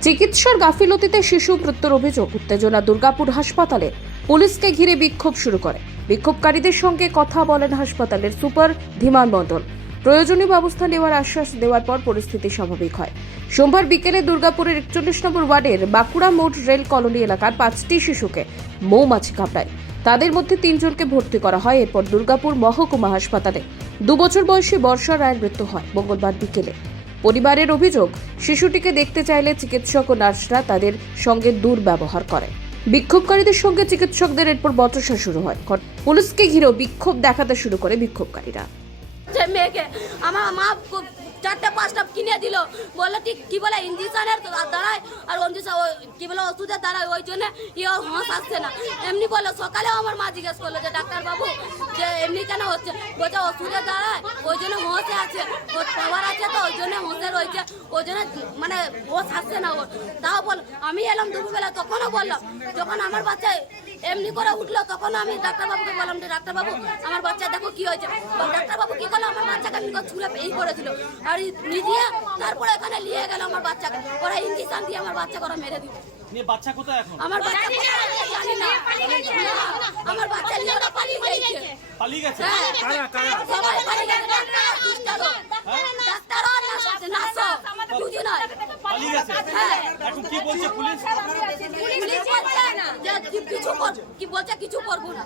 চিকিৎসার গাফিলতিতে শিশু মৃত্যুর অভিযোগ। উত্তেজনা দুর্গাপুর হাসপাতালে। পুলিশকে ঘিরে বিক্ষোভ শুরু করে। বিক্ষোভকারীদের সঙ্গে কথা বলেন হাসপাতালের সুপার ধীমান মণ্ডল। প্রয়োজনীয় ব্যবস্থা নেওয়ার আশ্বাস দেওয়ার পর পরিস্থিতি স্বাভাবিক হয়। সোমবার বিকেলে দুর্গাপুরের একচল্লিশ নম্বর ওয়ার্ডের বাঁকুড়া মোড় রেল কলোনি এলাকার পাঁচটি শিশুকে মৌমাছি কামড়ায়। তাদের মধ্যে তিনজনকে ভর্তি করা হয়। এরপর দুর্গাপুর মহকুমা হাসপাতালে। দুবছর বয়সী বর্ষা রায়ের মৃত্যু হয়। মঙ্গলবার বিকেলে। পরিবারের অভিযোগ, শিশুটিকে দেখতে চাইলে চিকিৎসক ও নার্সরা তাদের সঙ্গে দুর্ব্যবহার করে। বিক্ষোভকারীদের সঙ্গে চিকিৎসকদের এরপর বচসা শুরু হয়। পুলিশকে ঘিরেও বিক্ষোভ দেখাতে শুরু করে বিক্ষোভকারীরা। মেয়েকে আমার মা চারটে পাঁচটা কিনে দিল। বলল, ঠিক, কি বলে, ইঞ্জেকশনের দাঁড়ায় আর ইঞ্জেকশন কি বলে, ওষুধের দাঁড়ায় ওই জন্য ইয়ে হাঁস আসছে না। এমনি বলল, সকালেও আমার মা জিজ্ঞেস করল যে ডাক্তার বাবু যে এমনি কেন হচ্ছে? বলছে, ওষুধের দাঁড়ায় ওই জন্য হোঁসে আছে, ওর পাওয়ার আছে তো, ওই জন্য ওই জন্য মানে হোঁস আসছে না ওর তাও বল আমি এলাম দুপুরবেলা তখনও বললাম যখন আমার বাচ্চা এমনি করে উঠল তখন আমি ডাক্তারবাবুকে বললাম যে ডাক্তারবাবু আমার বাচ্চা দেখো কি হয়েছে। ডাক্তারবাবু কি করল? আমার বাচ্চাকে করে ছুঁড়ে এই করেছিল আর নিজে তারপরে এখানে নিয়ে গেল আমার বাচ্চাকে। ওরা ইঞ্জেকশন দিয়ে আমার বাচ্চাকে ওরা মেরে দিল। নিয়ে বাচ্চা কোথায় এখন? আমার বাচ্চা জানি না। আমার বাচ্চা নিয়ে ওরা পালিয়ে গেছে। পালিয়ে গেছে? হ্যাঁ। কারা কারা? সবাই পালিয়ে দুজনাই। পালিয়ে এখন কি বলছে পুলিশ? পুলিশ বলছে যে কিছু কর- কি বলছে কিছু করব না।